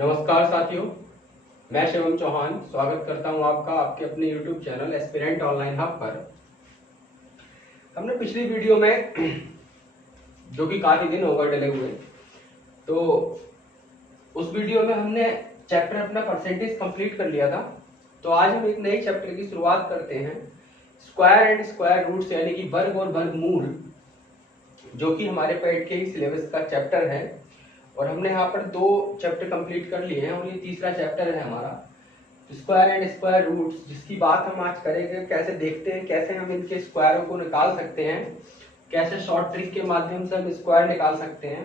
नमस्कार साथियों, मैं शिवम चौहान स्वागत करता हूं आपका आपके अपने YouTube channel aspirant online hub पर। हमने पिछली वीडियो में जो कि काफी दिन हो गए डले हुए, तो उस वीडियो में हमने चैप्टर अपना परसेंटेज कंप्लीट कर लिया था। तो आज हम एक नए चैप्टर की शुरुआत करते हैं, स्क्वायर एंड स्क्वायर रूट्स यानी कि वर्ग और वर्गमूल, जो कि हमारे पेट के ही सिलेबस का चैप्टर है। और हमने यहाँ पर 2 चैप्टर कंप्लीट कर लिए हैं और ये तीसरा चैप्टर है हमारा स्क्वायर एंड स्क्वायर रूट्स, जिसकी बात हम आज करेंगे। कैसे देखते हैं, कैसे हम इनके स्क्वायरों को निकाल सकते हैं, कैसे शॉर्ट ट्रिक के माध्यम से हम स्क्वायर निकाल सकते हैं।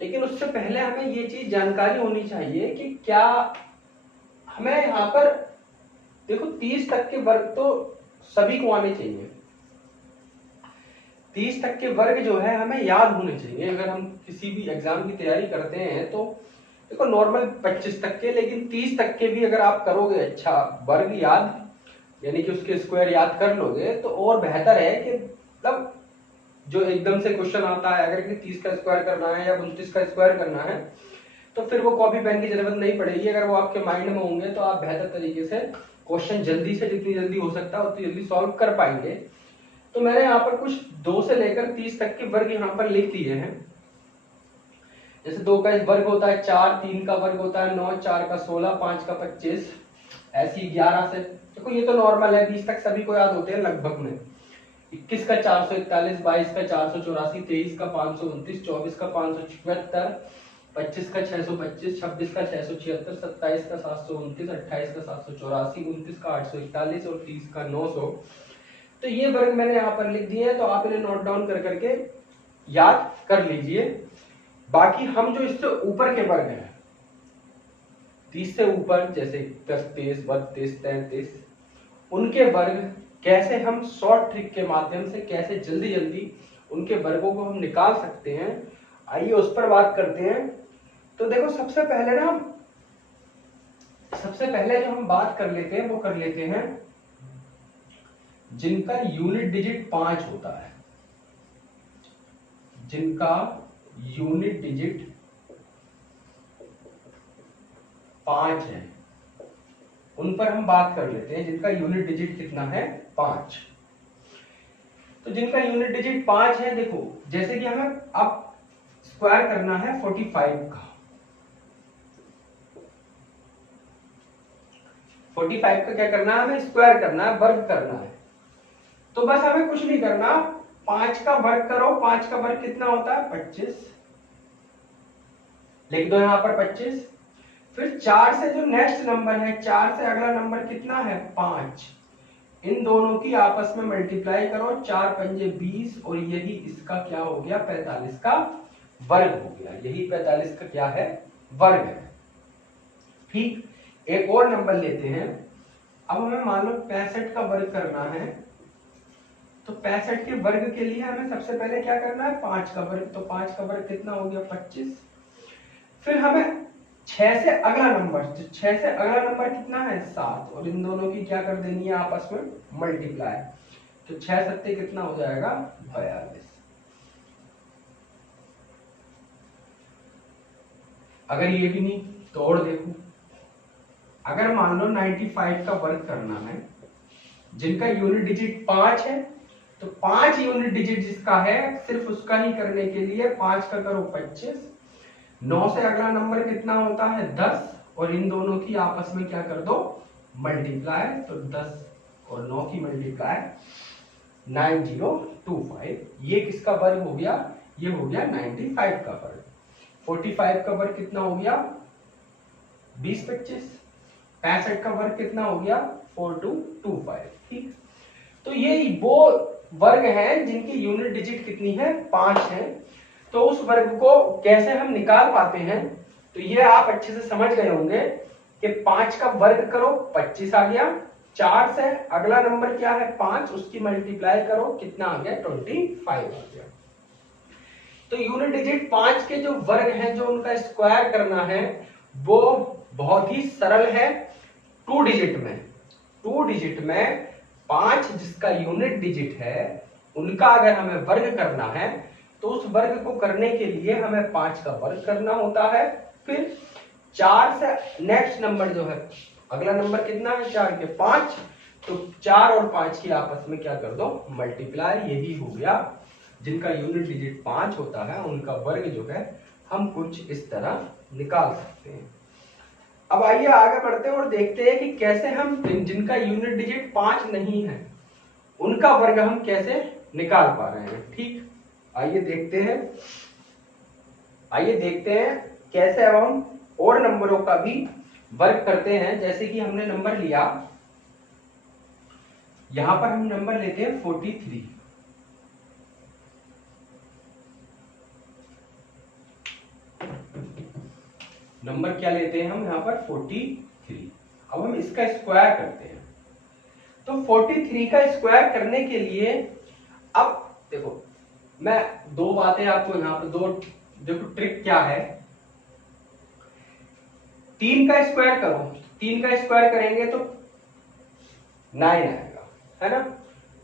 लेकिन उससे पहले हमें ये चीज जानकारी होनी चाहिए कि क्या हमें यहाँ पर देखो 30 तक के वर्ग तो सभी को आने चाहिए। 30 तक के वर्ग जो है हमें याद होने चाहिए। अगर हम किसी भी एग्जाम की तैयारी करते हैं तो देखो नॉर्मल 25 तक के, लेकिन 30 तक के भी अगर आप करोगे अच्छा वर्ग याद यानी कि उसके स्क्वायर याद कर लोगे तो और बेहतर है कि मतलब जो एकदम से क्वेश्चन आता है, अगर 30 का स्क्वायर करना है या 29 का स्क्वायर करना है तो फिर वो कॉपी पेन की जरूरत नहीं पड़ेगी। अगर वो आपके माइंड में होंगे तो आप बेहतर तरीके से क्वेश्चन जल्दी से, जितनी जल्दी हो सकता है उतनी जल्दी सॉल्व कर पाएंगे। तो मैंने यहाँ पर कुछ 2 से लेकर 30 तक के वर्ग यहाँ पर लिख दिए हैं। जैसे 2 का वर्ग होता है 4, 3 का वर्ग होता है 9, 4 का 16, 5 का 25, ऐसी 11 से देखो ये तो नॉर्मल है, 20 तक सभी को याद होते हैं लगभग में। 21 का 441, 22 का 484, 23 का 529, 24 का 576, 25 का 625, 26 का 676, 27 का 729, 28 का 784, 29 का 841 और 30 का 900। तो ये वर्ग मैंने यहाँ पर लिख दिए हैं, तो आप इन्हें नोट डाउन कर करके याद कर लीजिए। बाकी हम जो इससे ऊपर के वर्ग हैं 30 से ऊपर, जैसे 31, 32, 33, उनके वर्ग कैसे हम शॉर्ट ट्रिक के माध्यम से कैसे जल्दी जल्दी उनके वर्गों को हम निकाल सकते हैं, आइए उस पर बात करते हैं। तो देखो सबसे पहले जो हम बात कर लेते हैं वो कर लेते हैं जिनका यूनिट डिजिट 5 होता है। जिनका यूनिट डिजिट 5 है उन पर हम बात कर लेते हैं। जिनका यूनिट डिजिट कितना है? 5। तो जिनका यूनिट डिजिट 5 है, देखो जैसे कि हमें अब स्क्वायर करना है 45 का। 45 का क्या करना है? हमें स्क्वायर करना है, वर्ग करना है। तो बस हमें कुछ नहीं करना, 5 का वर्ग करो। 5 का वर्ग कितना होता है? 25। लिख दो यहां पर 25। फिर 4 से जो नेक्स्ट नंबर है, 4 से अगला नंबर कितना है? 5। इन दोनों की आपस में मल्टीप्लाई करो, 4 पंजे 20 और यही इसका क्या हो गया? 45 का वर्ग हो गया। यही 45 का क्या है? वर्ग है। ठीक, एक और नंबर लेते हैं। अब हमें मान लो 65 का वर्ग करना है, तो 65 के वर्ग के लिए हमें सबसे पहले क्या करना है? 5 का वर्ग। तो 5 का वर्ग कितना हो गया? 25। फिर हमें 6 से अगला नंबर, 6 से अगला नंबर कितना है? 7, और इन दोनों की क्या कर देनी है? आपस में मल्टीप्लाई। तो 6 सत्ते कितना हो जाएगा? 42। अगर ये भी नहीं तो और देखो, अगर मान लो 95 का वर्ग करना है, जिनका यूनिट डिजिट 5 है, तो 5 यूनिट डिजिट जिसका है सिर्फ उसका ही करने के लिए 5 का करो 25। 9 से अगला नंबर कितना होता है? 10, और इन दोनों की आपस में क्या कर दो? मल्टीप्लाई। तो 10 और 9 की मल्टीप्लाई 9025। ये किसका वर्ग हो गया? ये हो गया 95 का वर्ग। 45 का वर्ग कितना हो गया? 20 25। 65 का वर्ग कितना हो गया? 4225। ठीक, तो ये वो वर्ग हैं जिनकी यूनिट डिजिट कितनी है? 5 है। तो उस वर्ग को कैसे हम निकाल पाते हैं, तो ये आप अच्छे से समझ गए होंगे कि 5 का वर्ग करो 25 आ गया। 4 से अगला नंबर क्या है? 5, उसकी मल्टीप्लाई करो, कितना आ गया? 25 आ गया। तो यूनिट डिजिट 5 के जो वर्ग हैं, जो उनका स्क्वायर करना है वो बहुत ही सरल है। 2 डिजिट में 5 जिसका यूनिट डिजिट है उनका अगर हमें वर्ग करना है तो उस वर्ग को करने के लिए हमें 5 का वर्ग करना होता है। फिर 4 से नेक्स्ट नंबर जो है, अगला नंबर कितना है 4 के 5, तो 4 और 5 की आपस में क्या कर दो मल्टीप्लाई। यही हो गया, जिनका यूनिट डिजिट 5 होता है उनका वर्ग जो है हम कुछ इस तरह निकाल सकते हैं। अब आइए आगे बढ़ते हैं और देखते हैं कि कैसे हम जिनका यूनिट डिजिट 5 नहीं है उनका वर्ग हम कैसे निकाल पा रहे हैं। ठीक, आइए देखते हैं कैसे अब हम और नंबरों का भी वर्ग करते हैं। जैसे कि हमने नंबर लिया, यहां पर हम नंबर लेते हैं 43। नंबर क्या लेते हैं हम यहाँ पर 43। अब हम इसका स्क्वायर करते हैं। तो 43 का स्क्वायर करने के लिए अब देखो, मैं दो बातें आपको यहाँ पर देखो ट्रिक क्या है। 3 का स्क्वायर करो, 3 का स्क्वायर करेंगे तो 9 आएगा, है ना।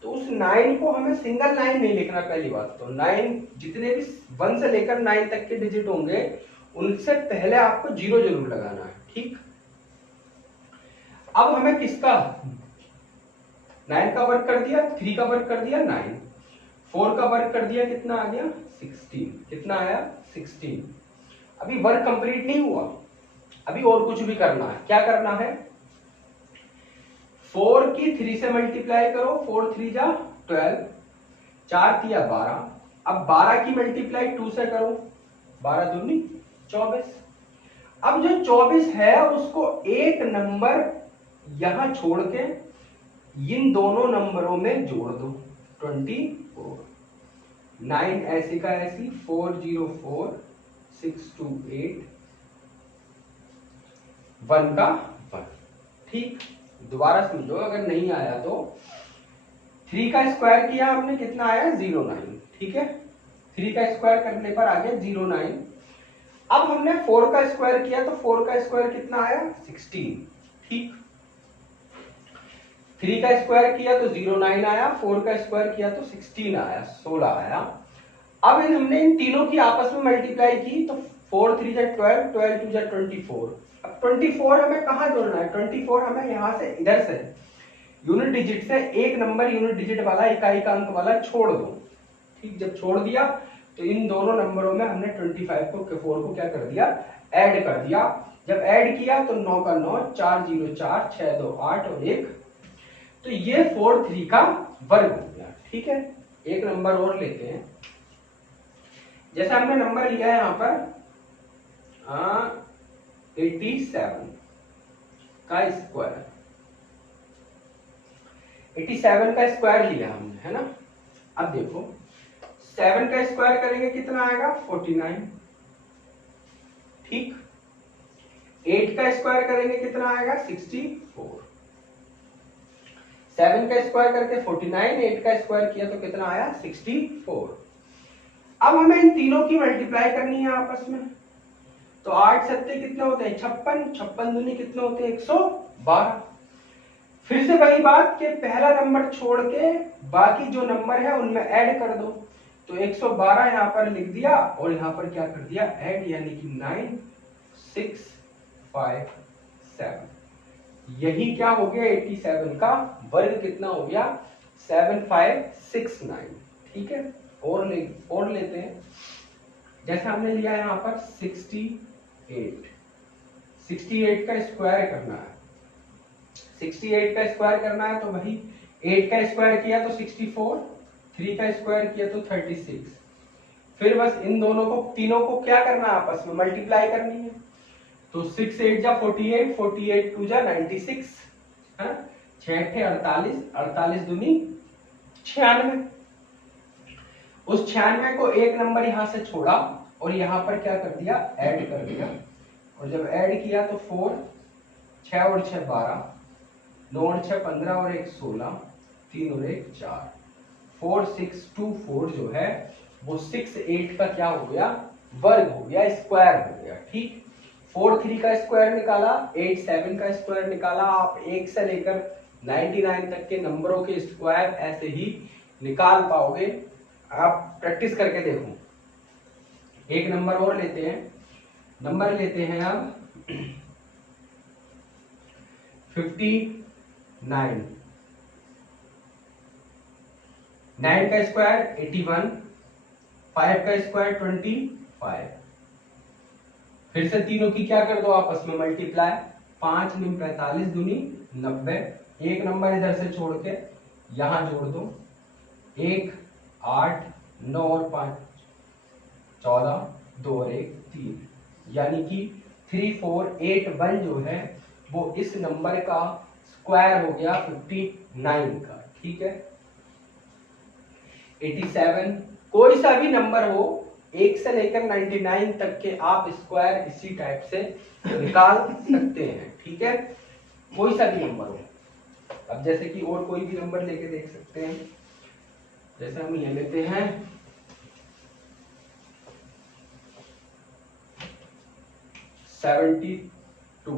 तो उस 9 को हमें सिंगल 9 नहीं लिखना। पहली बात तो 9 जितने भी 1 से लेकर 9 तक के डिजिट होंगे उनसे पहले आपको 0 जरूर लगाना है। ठीक, अब हमें किसका 9 का वर्ग कर दिया, 3 का वर्ग कर दिया 9, 4 का वर्ग कर दिया, कितना आ गया 16। कितना आया 16। अभी वर्ग कंप्लीट नहीं हुआ, अभी और कुछ भी करना है। क्या करना है, 4 की 3 से मल्टीप्लाई करो, 4 3 जा 12, 4 3 12। अब 12 की मल्टीप्लाई 2 से करो, 12 दूनी 24। अब जो 24 है उसको एक नंबर यहां छोड़ के इन दोनों नंबरों में जोड़ दो, 24। 9 ऐसी का ऐसी, 404 628 1 का 1। ठीक, दोबारा समझो अगर नहीं आया तो। 3 का स्क्वायर किया हमने, कितना आया 09। ठीक है, 3 का स्क्वायर करने पर आ गया 09। अब हमने 4 का स्क्वायर किया तो 4 का स्क्वायर कितना आया 16। ठीक, 3 का स्क्वायर किया तो 09 आया, 4 का स्क्वायर किया तो 16 आया, 16 आया। अब हमने इन तीनों की आपस में मल्टीप्लाई की तो 4 3 जा 12, 12 2 जा 24। अब 24 हमें कहां जोड़ना है, 24 हमें यहां से इधर से यूनिट डिजिट से एक नंबर यूनिट डिजिट वाला इकाई का अंक वाला छोड़ दो। ठीक, जब छोड़ दिया तो इन दोनों नंबरों में हमने 25 को 4 को क्या कर दिया ऐड कर दिया। जब ऐड किया तो 9 का 9, 4 0 4 6 2 8 और 1, तो ये 43 का वर्ग हो गया। ठीक है, एक नंबर और लेते हैं। जैसे हमने नंबर लिया है यहां पर 87 का स्क्वायर, 87 का स्क्वायर लिया हमने, है ना। अब देखो 7 का स्क्वायर करेंगे कितना आएगा 49। ठीक, 8 का स्क्वायर करेंगे कितना आएगा 64। 7 का स्क्वायर करके 49, 8 का स्क्वायर किया तो कितना आया 64। अब हमें इन तीनों की मल्टीप्लाई करनी है आपस में। तो 8 7 कितने होते हैं 56, 56 दूनी कितने होते हैं 112। फिर से वही बात कि पहला नंबर छोड़ के बाकी जो नंबर है उनमें ऐड कर दो। तो 112 यहां पर लिख दिया और यहां पर क्या कर दिया ऐड, यानी कि 9 6 5 7। यही क्या हो गया 87 का वर्ग कितना हो गया 7569। ठीक है, और लेते हैं। जैसे हमने लिया यहां पर 68 का स्क्वायर करना है। 68 का स्क्वायर करना है तो वही 8 का स्क्वायर किया तो 64, 3 का स्क्वायर किया तो 36। फिर बस इन दोनों को तीनों को क्या करना है आपस में मल्टीप्लाई करनी है। तो 6 8 जा 48, 48 2 जा 96, है 6 8 48, 48 दूनी 96। उस 96 को एक नंबर यहां से छोड़ा और यहां पर क्या कर दिया ऐड कर दिया। और जब ऐड किया तो 4 6 और 6 12, 9 और 6 15 और 1 16, 3 और 1 4, 4 6 2 4 जो है वो 6 8 का क्या हो गया वर्ग हो गया, स्क्वायर हो गया। ठीक, 4 3 का स्क्वायर निकाला, 8 7 का स्क्वायर निकाला। आप 1 से लेकर 99 तक के नंबरों के स्क्वायर ऐसे ही निकाल पाओगे। आप प्रैक्टिस करके देखो। एक नंबर और लेते हैं, नंबर लेते हैं अब 59, 9 का स्क्वायर 81, 5 का स्क्वायर 25। फिर से तीनों की क्या कर दो आपस में मल्टीप्लाई, 5 निम 45 दूनी 90, एक नंबर इधर से छोड़ के यहां जोड़ दो, 1 8 9 और 5 14, 2 और 1 3, यानी कि 3481 जो है वो इस नंबर का स्क्वायर हो गया 59 का। ठीक है, 87, कोई सा भी नंबर हो 1 से लेकर 99 तक के आप स्क्वायर इसी टाइप से निकाल सकते हैं। ठीक है, कोई सा भी नंबर हो। अब जैसे कि और कोई भी नंबर लेके देख सकते हैं, जैसे हम ये लेते हैं 72,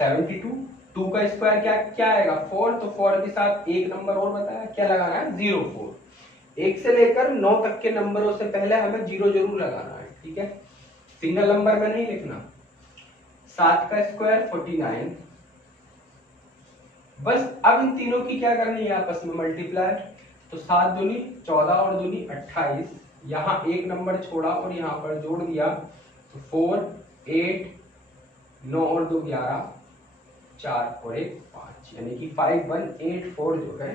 72, 2 का स्क्वायर क्या क्या आएगा 4, तो 4 के साथ एक नंबर और बताया क्या लगाना है 04। 1 से लेकर 9 तक के नंबरों से पहले हमें 0 जरूर लगाना है। ठीक है, सिंगल नंबर में नहीं लिखना। 7 का स्क्वायर 49। बस अब इन तीनों की क्या करनी है आपस में मल्टीप्लाई, तो 7 दूनी 14 और दूनी 28, यहाँ एक नंबर छोड़ा और यहाँ पर जोड़ दिया, तो 4 8 9 और 2 11, 4 और 1 5, यानी कि 5184 जो है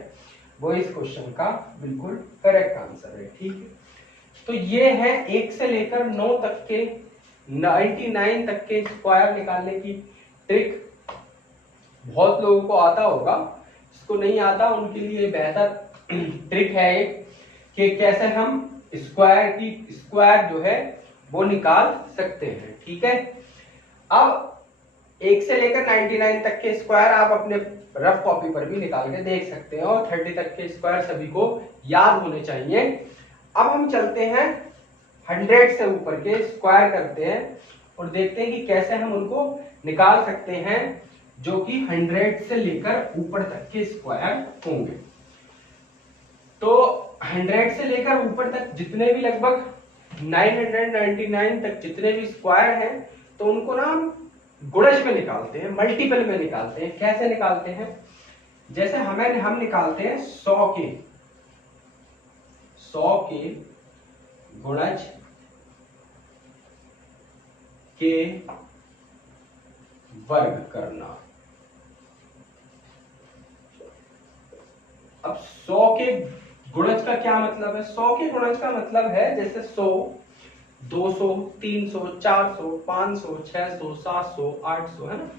वो इस क्वेश्चन का बिल्कुल करेक्ट आंसर है। ठीक है, तो ये है 1 से लेकर 9 तक के 99 तक के स्क्वायर निकालने की ट्रिक। बहुत लोगों को आता होगा, जिसको नहीं आता उनके लिए बेहतर ट्रिक है एक कि कैसे हम स्क्वायर जो है वो निकाल सकते हैं। ठीक है, अब 1 से लेकर 99 तक के स्क्वायर आप अपने रफ कॉपी पर भी निकाल के देख सकते हैं, और 30 तक के स्क्वायर सभी को याद होने चाहिए। अब हम चलते हैं 100 से ऊपर के स्क्वायर करते हैं और देखते हैं कि कैसे हम उनको निकाल सकते हैं, जो कि 100 से लेकर ऊपर तक के स्क्वायर होंगे। तो 100 से लेकर ऊपर तक जितने भी लगभग 999 तक जितने भी स्क्वायर हैं, तो उनको ना हम गुणज में निकालते हैं, मल्टीपल में निकालते हैं। कैसे निकालते हैं, जैसे हम निकालते हैं 100 के गुणज के वर्ग करना। अब 100 के गुणज का क्या मतलब है, 100 के गुणज का मतलब है जैसे 100 200 300 400 500 600 700 800 है ना,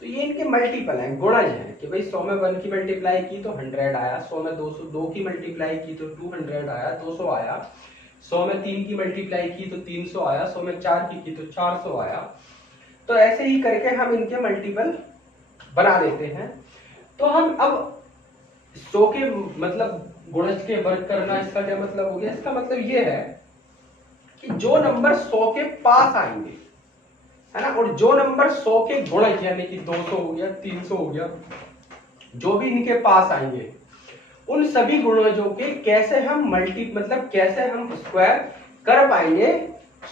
तो ये इनके मल्टीपल हैं, गुणज हैं कि भाई 100 में 1 की मल्टीप्लाई की तो 100 आया, 100 में 202 की मल्टीप्लाई की तो 200 आया, 200 आया, 100 में 3 की मल्टीप्लाई की तो 300 आया, 100 में 4 की तो 400 आया। तो ऐसे ही करके हम इनके मल्टीपल बना देते हैं। तो हम अब 100 के मतलब गुणज के वर्ग करना, इसका क्या मतलब हो गया, इसका मतलब ये है कि जो नंबर 100 के पास आएंगे है ना, और जो नंबर 100 के गुणज यानी कि 200 हो गया 300 हो गया, जो भी इनके पास आएंगे उन सभी गुणजों के कैसे हम कैसे हम स्क्वायर कर पाएंगे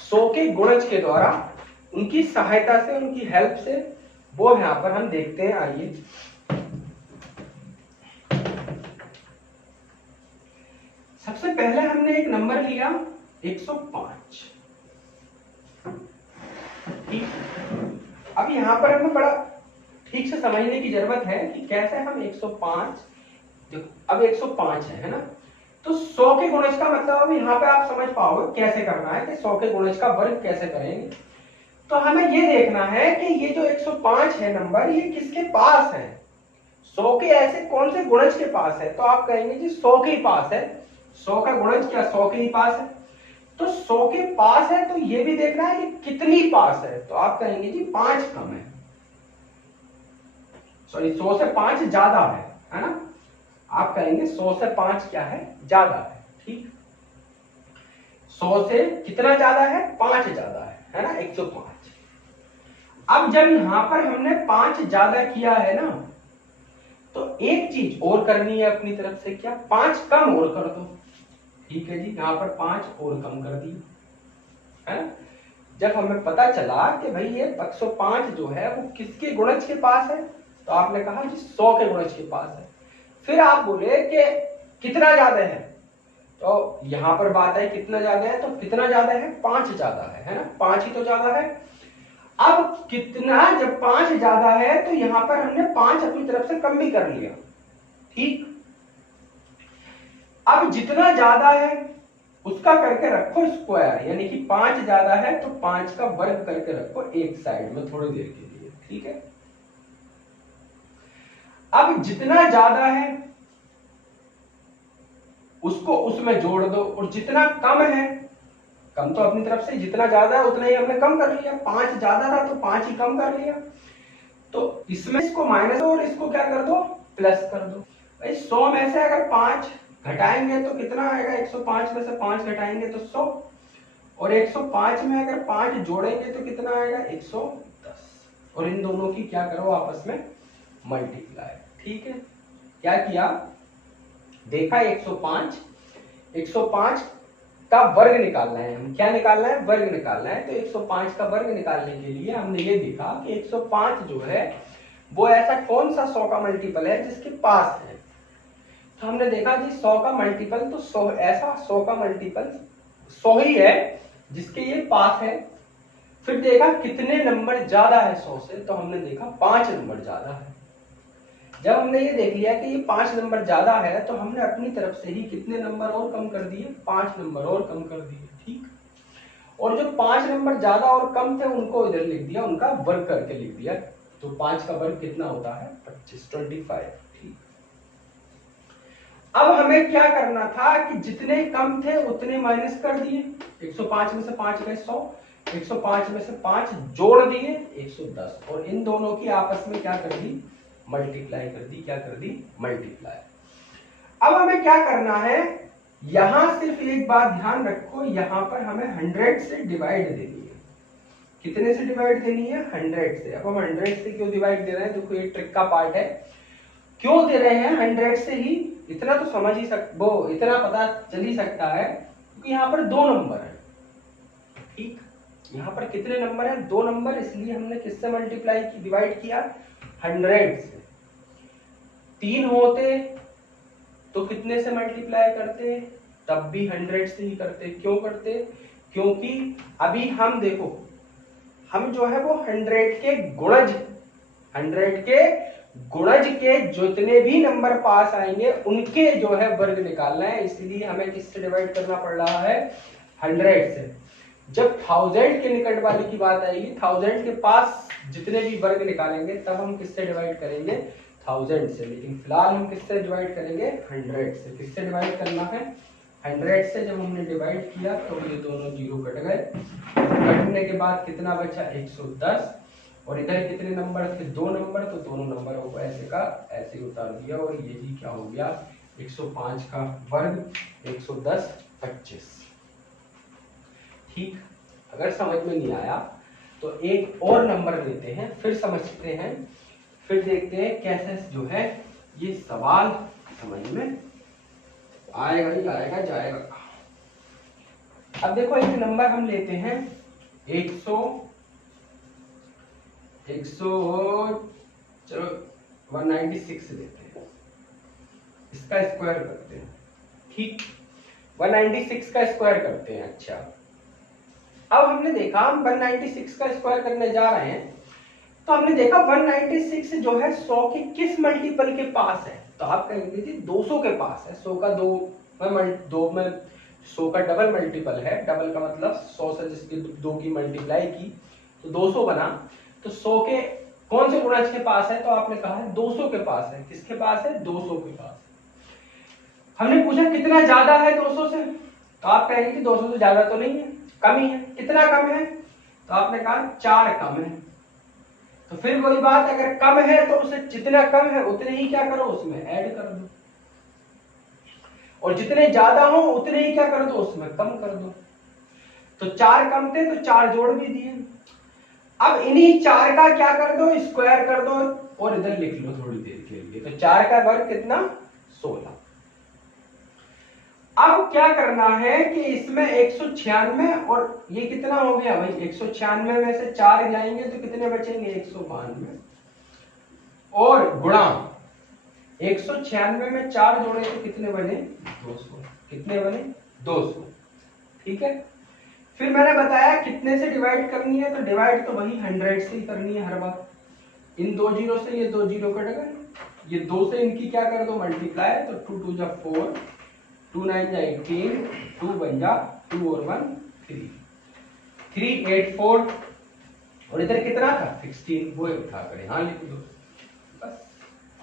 100 के गुणज के द्वारा, उनकी सहायता से, उनकी हेल्प से, वो यहां पर हम देखते हैं। आइए, सबसे पहले हमने एक नंबर लिया 105। ठीक, अब यहां पर हमें बड़ा ठीक से समझने की जरूरत है कि कैसे हम 105, देखो अब 105 है ना, तो 100 के गुणज का मतलब अब यहाँ पे आप समझ पाओगे कैसे करना है कि 100 के गुणज का वर्ग कैसे करेंगे। तो हमें ये देखना है कि ये जो 105 है नंबर, ये किसके पास है, 100 के ऐसे कौन से गुणज के पास है। तो आप कहेंगे जी 100 के ही पास है, 100 का गुणज क्या 100 के ही पास है, तो 100 के पास है, तो ये भी देखना है कि कितनी पास है। तो आप कहेंगे जी 5 कम है, सॉरी 100 से 5 ज्यादा है ना, आप कहेंगे 100 से 5 क्या है, ज्यादा है। ठीक, 100 से कितना ज्यादा है, 5 ज्यादा है ना, 105। अब जब यहां पर हमने 5 ज्यादा किया है ना, तो एक चीज और करनी है अपनी तरफ से, क्या 5 कम और कर दो। ठीक है जी, यहां पर 5 और कम कर दी है ना, जब हमें पता चला कि भाई ये 105 जो है वो किसके गुणज के पास है, तो आपने कहा जी 100 के गुणज के पास है। फिर आप बोले कि कितना ज्यादा है, तो यहां पर बात है कितना ज्यादा है, तो कितना ज्यादा है, 5 ज्यादा है ना, 5 ही तो ज्यादा है। अब कितना, जब 5 ज्यादा है तो यहां पर हमने 5 अपनी तरफ से कम भी कर लिया, ठीक। अब जितना ज्यादा है उसका करके रखो स्क्वायर, यानी कि 5 ज्यादा है तो 5 का वर्ग करके रखो एक साइड में थोड़ी देर के लिए, ठीक है। अब जितना ज्यादा है उसको उसमें जोड़ दो, और जितना कम है, कम तो अपनी तरफ से जितना ज्यादा है उतना ही हमने कम कर लिया, 5 ज्यादा था तो 5 ही कम कर लिया, तो इसमें इसको माइनस और इसको क्या कर दो, प्लस कर दो। भाई 100 में से अगर 5 घटाएंगे तो कितना आएगा, 105 में से 5 घटाएंगे तो 100, और 105 में अगर 5 जोड़ेंगे तो कितना आएगा, 110, और इन दोनों की क्या करो आपस में मल्टीप्लाई, ठीक है। क्या किया, देखा 105 का वर्ग निकालना है, हम क्या निकालना है, वर्ग निकालना है। तो 105 का वर्ग निकालने के लिए हमने ये देखा कि 105 जो है वो ऐसा कौन सा 100 का मल्टीपल है जिसके पास है, तो हमने देखा जी 100 का मल्टीपल तो 100, ऐसा 100 का मल्टीपल 100 ही है जिसके ये पास है। फिर देखा कितने नंबर ज्यादा है 100 से, तो हमने देखा 5 नंबर ज्यादा है। जब हमने ये देख लिया कि ये 5 नंबर ज्यादा है, तो हमने अपनी तरफ से ही कितने नंबर और कम कर दिए, 5 नंबर और कम कर दिए, ठीक। और जो 5 नंबर ज्यादा और कम थे उनको इधर लिख दिया, उनका वर्ग करके लिख दिया, तो 5 का वर्ग कितना होता है, 25, ठीक। अब हमें क्या करना था कि जितने कम थे उतने माइनस कर दिए, 105 में से 5 गए 100, 105 में से 5 जोड़ दिए 110, और इन दोनों की आपस में क्या कर दी, मल्टीप्लाई कर दी, क्या कर दी, मल्टीप्लाई। अब हमें क्या करना है, यहां सिर्फ एक बात ध्यान रखो, यहां पर हमें 100 से डिवाइड देनी है। कितने से डिवाइड देनी है, 100 से। अब हम 100 से क्यों डिवाइड दे रहे हैं, देखो ये ट्रिक का पार्ट है, क्यों दे रहे हैं 100 से ही, इतना तो समझ ही वो इतना पता चल ही सकता है, क्योंकि यहाँ पर 2 नंबर है, ठीक। यहाँ पर कितने नंबर है, 2 नंबर, इसलिए हमने किससे मल्टीप्लाई की, डिवाइड किया, 100 से। 3 होते तो कितने से मल्टीप्लाई करते, तब भी 100 से ही करते। क्यों करते, क्योंकि अभी हम देखो, हम जो है वो 100 के गुणज, 100 के गुणज के जितने भी नंबर पास आएंगे उनके जो है वर्ग निकालना है, इसलिए हमें किससे डिवाइड करना पड़ रहा है, 100 से। जब 1000 के निकट वाली की बात आएगी, 1000 के पास जितने भी वर्ग निकालेंगे तब हम किससे डिवाइड करेंगे, 1000 से। लेकिन फिलहाल हम किससे डिवाइड करेंगे, 100 से। किससे डिवाइड करना है, 100 से। जब हमने डिवाइड किया तो ये दोनों जीरो कट गए, कटने के बाद कितना बचा, 110, और इधर कितने नंबर थे, 2 नंबर, तो दोनों नंबरों को ऐसे का ऐसे उतार दिया, और यही क्या हो गया, 105 का वर्ग 110, 25, ठीक। अगर समझ में नहीं आया तो एक और नंबर लेते हैं, फिर समझते हैं, फिर देखते हैं कैसे जो है ये सवाल समझ में आएगा ही आएगा, जाएगा। अब देखो एक नंबर हम लेते हैं 196 लेते हैं, इसका स्क्वायर करते हैं, ठीक। 196 का स्क्वायर करते हैं। अच्छा, अब हमने देखा हम 196 का स्क्वायर करने जा रहे हैं, तो हमने देखा 196 जो है 100 के किस मल्टीपल के पास है, तो आप कहेंगे जी 200 के पास है। 100 का 2 में 100 का डबल मल्टीपल है, डबल का मतलब 100 से जिसके 2 की मल्टीप्लाई की तो 200 बना, तो 100 के कौन से गुणज के पास है, तो आपने कहा है 200 के पास है। किसके पास है, 200 के पास। हमने पूछा कितना ज्यादा है 200 से, तो आप कहेंगे कि 200 से ज्यादा तो नहीं है, कम ही है। कितना कम है, तो आपने कहा 4 कम है। तो फिर वही बात, अगर कम है तो उसे जितना कम है उतने ही क्या करो, उसमें ऐड कर दो, और जितने ज्यादा हो उतने ही क्या कर दो, उसमें कम कर दो। तो 4 कम थे तो 4 जोड़ भी दिए। अब इन्हीं 4 का क्या कर दो, स्क्वायर कर दो, और इधर लिख लो थोड़ी देर के लिए। तो 4 का वर्ग कितना, 16। अब क्या करना है कि इसमें 196 और ये कितना हो गया भाई, 196 में से 4 जाएंगे तो कितने बचेंगे, 192 और गुणा 196 में 4 जोड़े तो कितने बने, 200। कितने बने, 200। ठीक है। फिर मैंने बताया कितने से डिवाइड करनी है, तो डिवाइड तो वही 100 से ही करनी है हर बार। इन 2 जीरो से ये 2 जीरो कट गए, ये 2 से इनकी क्या कर दो मल्टीप्लाई, तो 2 2 जा 4, 2 9 जा 18, 2 1 जा 2 और 1 3, 384 और इधर कितना था 16, वो उठा कर यहाँ लिख दो, बस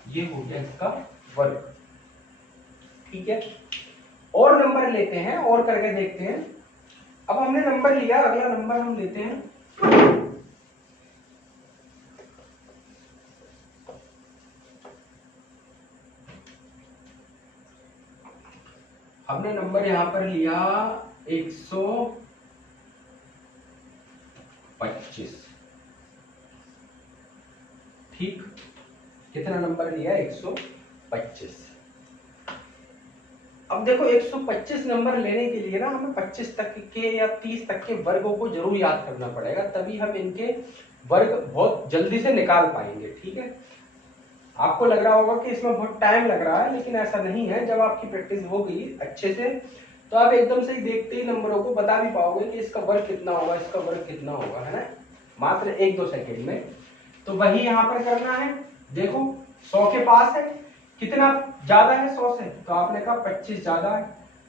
ये हो गया इसका वर्ग। ठीक है। और नंबर लेते हैं और करके देखते हैं। अब हमने नंबर लिया, अगला नंबर हम लेते हैं, हमने नंबर यहां पर लिया 125। ठीक, कितना नंबर लिया, 125। अब देखो 125 नंबर लेने के लिए ना हमें 25 तक के या 30 तक के वर्गों को जरूर याद करना पड़ेगा, तभी हम इनके वर्ग बहुत जल्दी से निकाल पाएंगे। ठीक है। आपको लग रहा होगा कि इसमें बहुत टाइम लग रहा है, लेकिन ऐसा नहीं है। जब आपकी प्रैक्टिस हो गई अच्छे से तो आप एकदम से ही देखते ही नंबरों को बता भी पाओगे कि इसका वर्ग कितना होगा, इसका वर्ग कितना होगा, है ना, मात्र 1-2 सेकेंड में। तो वही यहाँ पर करना है। देखो 100 के पास है, कितना ज्यादा है 100 से, तो आपने कहा 25 ज्यादा है,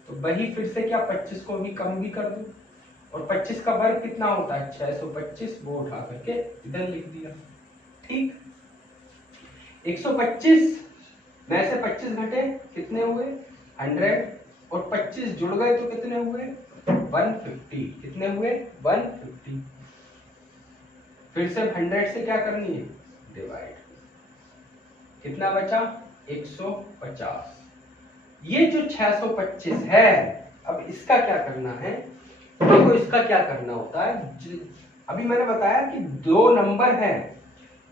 तो वही फिर से क्या 25 को भी कम भी कर दो, और 25 का वर्ग कितना होता है 625, वो उठा करके इधर लिख दिया। ठीक, 125 में से 25 घटे कितने हुए 100 और 25 जुड़ गए तो कितने हुए 150। कितने हुए 150। फिर से 100 से क्या करनी है डिवाइड, कितना बचा 150। ये जो 625 है, अब इसका क्या करना है, देखो इसका क्या करना होता है। अभी मैंने बताया कि 2 नंबर हैं,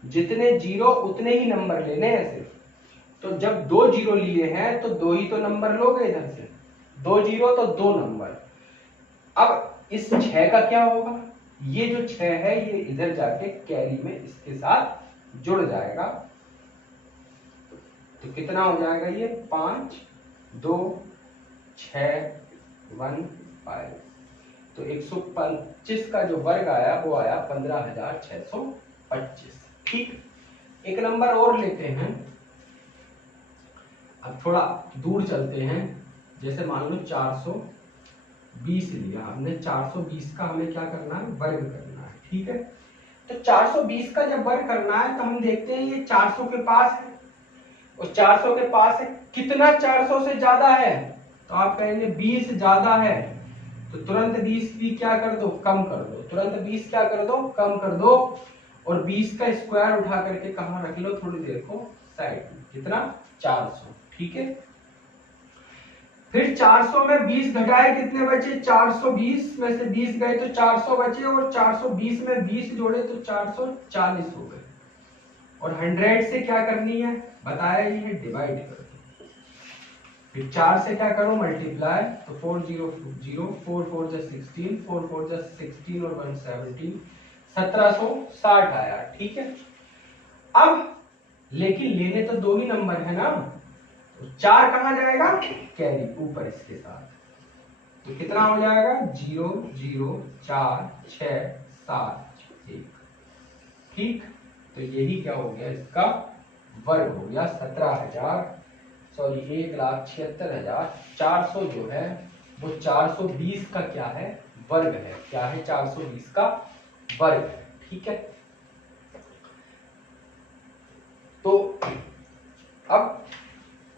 जितने जीरो उतने ही नंबर लेने हैं सिर्फ। तो जब 2 जीरो लिए हैं तो 2 ही तो नंबर लोगे इधर से, 2 जीरो तो 2 नंबर। अब इस 6 का क्या होगा, ये जो 6 है ये इधर जाके कैरी में इसके साथ जुड़ जाएगा, तो कितना हो जाएगा ये 5 2 6 1 5। तो 125 का जो वर्ग आया वो आया 15,625। ठीक, एक नंबर और लेते हैं। अब थोड़ा दूर चलते हैं, जैसे मान लो 420 लिया हमने, 420 का हमें क्या करना है वर्ग करना है। ठीक है। तो 420 का जब वर्ग करना है तो हम देखते हैं ये 400 के पास है और 400 के पास है, कितना 400 से ज्यादा है, तो आप कहेंगे 20 ज्यादा है, तो तुरंत 20 भी क्या कर दो कम कर दो, तुरंत 20 क्या कर दो कम कर दो, और 20 का स्क्वायर उठा करके कहां रख लो थोड़ी देर को साइड में, कितना 400। ठीक है। फिर 400 में 20 घटाए कितने बचे 420 में से 20 गए तो 400 बचे, और 420 में 20 जोड़े तो 440 हो गए, और 100 से क्या करनी है बताया ये डिवाइड कर दो। फिर 4 से क्या करो मल्टीप्लाई, तो 4 0 0 4 4 जा 16 4 4 जा 16 और 1 17, 1760 आया। ठीक है। अब लेकिन लेने तो 2 ही नंबर है ना, तो 4 कहां जाएगा कैरी ऊपर इसके साथ, तो कितना हो जाएगा 0 0 4 6 7 1। ठीक, तो यही क्या हो गया इसका वर्ग हो गया 1,76,400 जो है वो 420 का क्या है वर्ग है, क्या है 420 का वर्ग है। ठीक है। तो अब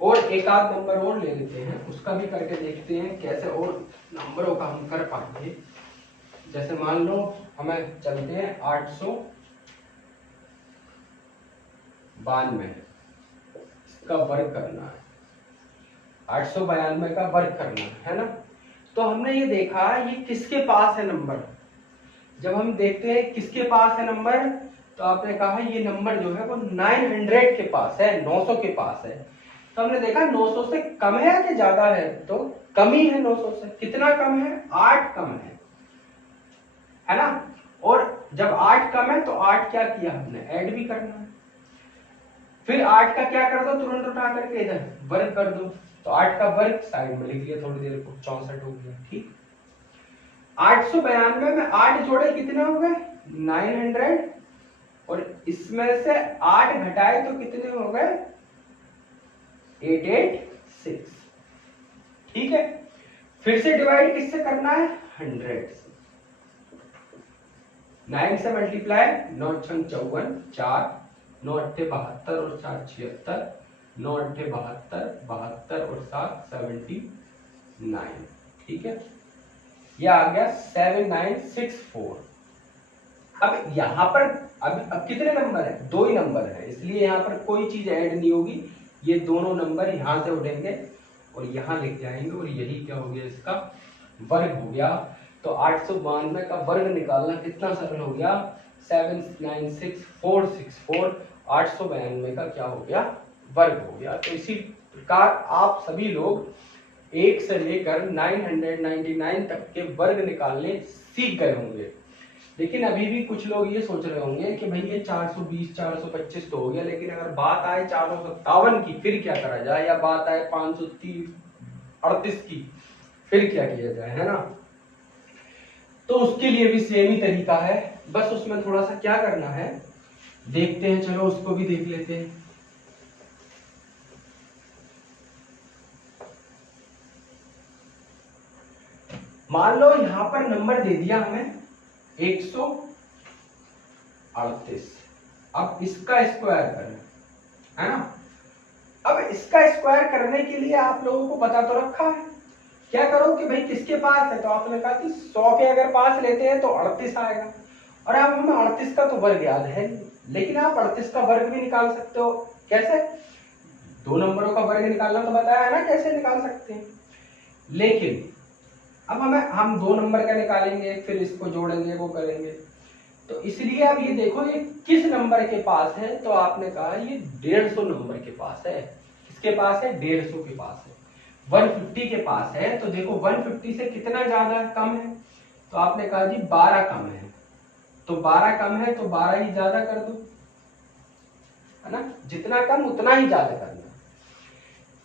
और एक आध नंबर और ले लेते हैं, उसका भी करके देखते हैं कैसे और नंबरों का हम कर पाएंगे। जैसे मान लो हमें चलते हैं 892 इसका वर्ग करना है, 892 का वर्ग करना है ना। तो हमने ये देखा ये किसके पास है नंबर, जब हम देखते हैं किसके पास है नंबर, तो आपने कहा ये नंबर जो है वो 900 के पास है, 900 के पास है। तो हमने देखा 900 से कम है कि ज्यादा है, तो कम ही है 900 से। कितना कम है? 8 कम है ना। और जब 8 कम है तो 8 क्या किया हमने, ऐड भी करना है। फिर 8 का क्या कर दो, तुरंत उठा करके इधर वर्ग कर दो, तो 8 का वर्ग साइड में लिख लिया थोड़ी देर को, 64 हो गया। ठीक, 892 में 8 जोड़े कितने हो गए, 900, और इसमें से 8 घटाए तो कितने हो गए, 886। ठीक है, फिर से डिवाइड किससे करना है, 100 से। 9 से मल्टीप्लाई, 9 छंग 54, 4, 9 अट्ठे 72 और 4 76, 9 अट्ठे 72, 72 और 7 79। ठीक है, यह आ गया 7964। अब यहाँ पर अब कितने नंबर है, 2 ही नंबर है, इसलिए यहाँ पर कोई चीज ऐड नहीं होगी। ये दोनों नंबर यहाँ से उठेंगे और यहाँ लिख जाएंगे, और यही क्या हो गया, इसका वर्ग हो गया। तो 892 का वर्ग निकालना कितना सरल हो गया, 796464। 892 का क्या हो गया, वर्ग हो गया। तो इसी प्रकार आप सभी लोग 1 से लेकर 999 तक के वर्ग निकालने सीख गए होंगे। लेकिन अभी भी कुछ लोग ये सोच रहे होंगे कि भाई ये 420 425 तो हो गया, लेकिन अगर बात आए 457 की फिर क्या करा जाए, या बात आए 530 38 की फिर क्या किया जाए, है ना। तो उसके लिए भी सेम ही तरीका है, बस उसमें थोड़ा सा क्या करना है देखते हैं, चलो उसको भी देख लेते हैं। मान लो यहां पर नंबर दे दिया हमें 138, अब इसका स्क्वायर करना है ना। अब इसका स्क्वायर करने के लिए आप लोगों को पता तो रखा है, क्या करो कि भाई किसके पास है, तो आपने कहा कि 100 के अगर पास लेते हैं तो 38 आएगा, और अब हमें 38 का तो वर्ग याद है, लेकिन आप 38 का वर्ग भी निकाल सकते हो। कैसे, 2 नंबरों का वर्ग निकालना तो बताया है ना कैसे निकाल सकते हैं। लेकिन अब हम 2 नंबर का निकालेंगे, फिर इसको जोड़ेंगे, वो करेंगे, तो इसलिए अब ये देखो ये किस नंबर के पास है, तो आपने कहा ये 150 नंबर के पास है। किसके पास है, 150 के पास है। 150 के पास है, तो देखो 150 से कितना ज्यादा कम है, तो आपने कहा जी 12 कम है, तो 12 कम है तो 12 ही ज्यादा कर दो, है ना, जितना कम उतना ही ज्यादा करना।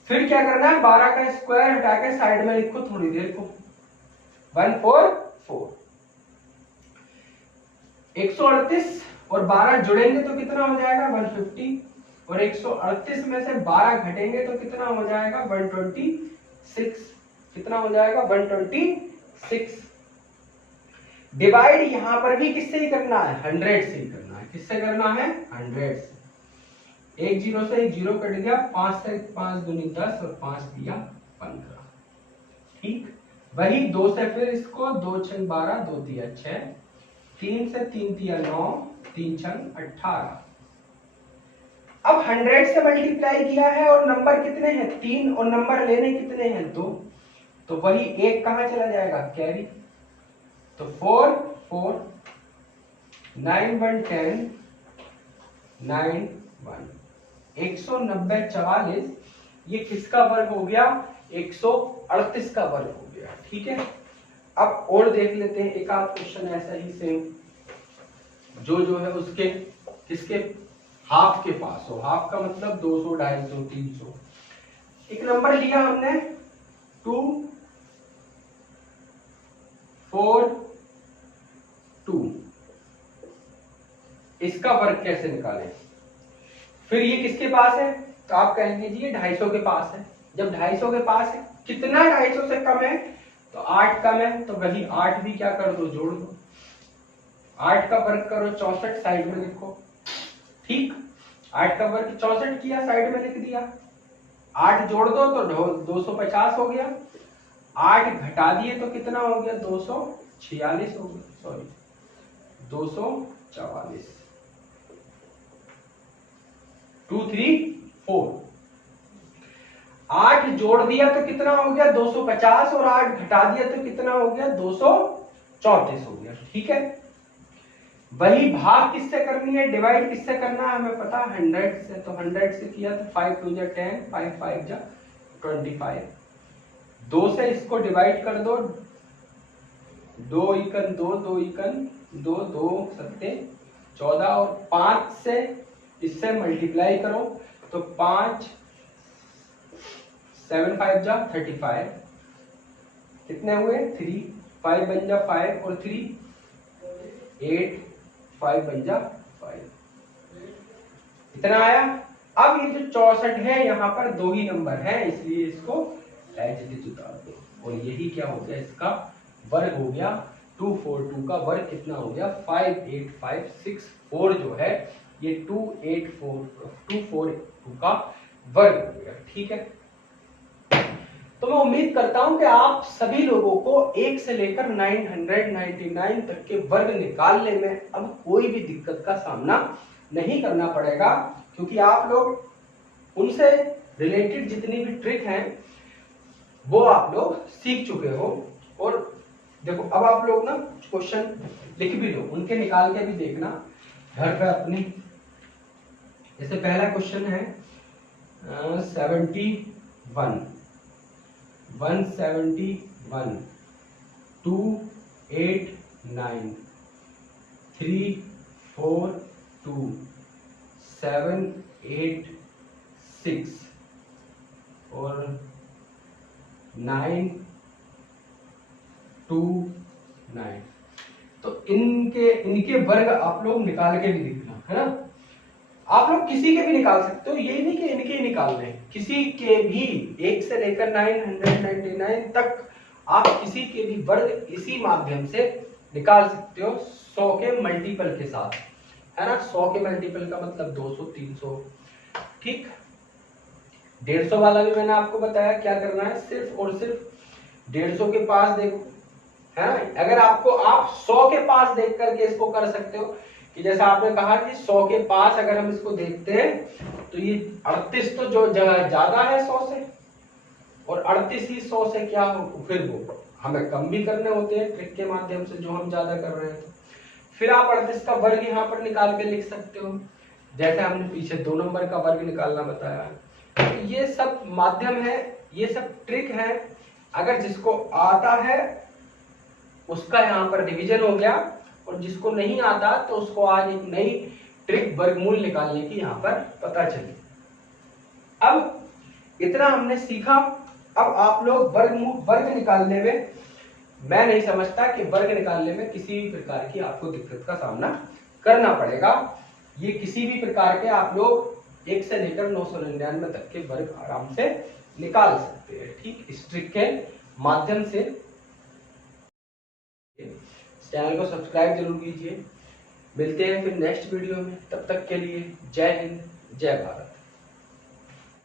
फिर क्या करना है, 12 का स्क्वायर हटा के साइड में लिखो थोड़ी देर को, 144। 138 और 12 जुड़ेंगे तो कितना हो जाएगा, 150, और 138 में से 12 घटेंगे तो कितना हो जाएगा, 126। कितना हो जाएगा, 126। डिवाइड यहां पर भी किससे ही करना है, 100 से ही करना है। किससे करना है, 100 से। 1 0 से 1 0 कट गया, 5 से 5 दूनी 10 और 5 दिया 15। ठीक, वही 2 से फिर इसको 2 6 12, 2 दिया 6, 3 से 3 दिया 9, 3 6 18। अब 100 से मल्टीप्लाई किया है और नंबर कितने हैं, 3, और नंबर लेने कितने हैं, 2, तो वही 1 कहां चला जाएगा, कैरी, तो 4 4 9 1 10 9 1 190 44। ये किसका वर्ग हो गया, 138 का वर्ग हो गया। ठीक है, अब और देख लेते हैं एक आध क्वेश्चन ऐसा ही सेम, जो है उसके किसके हाफ के पास हो। हाफ का मतलब 200 250 300। एक नंबर लिया हमने 2 4 2, इसका वर्ग कैसे निकालें। फिर ये किसके पास है, तो आप कहेंगे जी ये 250 के पास है। जब 250 के पास है, कितना 250 से कम है, तो 8 कम है, तो वही 8 भी क्या कर दो, जोड़ दो। 8 का वर्ग करो 64, साइड में लिखो। ठीक, 8 का वर्ग 64 किया, साइड में लिख दिया। 8 जोड़ दो तो 250 हो गया, 8 घटा दिए तो कितना हो गया, 246 हो गया, सॉरी 244। 2 3 4, 8 जोड़ दिया तो कितना हो गया, 250, और 8 घटा दिया तो कितना हो गया, 234 हो गया। ठीक है, वही भाग किससे करनी है, डिवाइड किससे करना है हमें पता है 100 से। तो 100 से किया तो 5 2 जा 10, 5 5 जा 25। 2 से इसको डिवाइड कर दो, 2 इकन 2, 2 इकन 2, 2 सत्ते 14, और 5 से इससे मल्टीप्लाई करो तो 5 7 5 जा 35, कितने हुए 3, 5 बन जा 5 और 3 8, 5 बन जा 5, इतना आया। अब ये जो 64 है यहाँ पर 2 ही नंबर है, इसलिए इसको एज इट इज उतार दो, और यही क्या हो गया, इसका वर्ग हो गया। 242 का वर्ग कितना हो गया 58564 जो है ये 242 का वर्ग हो गया। ठीक है, तो मैं उम्मीद करता हूं कि आप सभी लोगों को 1 से लेकर 999 तक के वर्ग निकालने में अब कोई भी दिक्कत का सामना नहीं करना पड़ेगा, क्योंकि आप लोग उनसे रिलेटेड जितनी भी ट्रिक हैं वो आप लोग सीख चुके हो। और देखो अब आप लोग ना कुछ क्वेश्चन लिख भी लो, उनके निकाल के भी देखना घर पे अपनी। जैसे पहला क्वेश्चन है 71 171 289 342 786 और 929। तो इनके वर्ग आप लोग निकाल के भी दिखना है ना। आप लोग किसी के भी निकाल सकते हो, यही नहीं कि इनके ही निकालने, किसी के भी 1 से लेकर 999 तक आप किसी के भी वर्ग इसी माध्यम से निकाल सकते हो 100 के मल्टीपल के साथ, है ना। 100 के मल्टीपल का मतलब 200 300, ठीक। 150 वाला भी मैंने आपको बताया क्या करना है, सिर्फ और सिर्फ 150 के पास देखो, है ना। अगर आपको आप 100 के पास देख करके इसको कर सकते हो, कि जैसा आपने कहा कि 100 के पास अगर हम इसको देखते हैं तो ये 38 तो जो ज्यादा है 100 से, और 38 ही 100 से क्या हो, फिर वो हमें कम भी करने होते हैं ट्रिक के माध्यम से जो हम ज्यादा कर रहे हैं। तो फिर आप 38 का वर्ग यहाँ पर निकाल के लिख सकते हो, जैसे हमने पीछे 2 नंबर का वर्ग निकालना बताया। तो ये सब माध्यम है, ये सब ट्रिक है, अगर जिसको आता है उसका यहाँ पर डिवीजन हो गया, और जिसको नहीं आता तो उसको आज एक नई ट्रिक वर्गमूल निकालने की यहाँ पर पता चली। अब इतना हमने सीखा, अब आप लोग वर्ग निकालने में, मैं नहीं समझता कि वर्ग निकालने में किसी भी प्रकार की आपको दिक्कत का सामना करना पड़ेगा। ये किसी भी प्रकार के आप लोग 1 से लेकर 999 तक के वर्ग आराम से निकाल सकते हैं, ठीक, इस ट्रिक के माध्यम से। चैनल को सब्सक्राइब जरूर कीजिए। मिलते हैं फिर नेक्स्ट वीडियो में, तब तक के लिए जय हिंद जय भारत।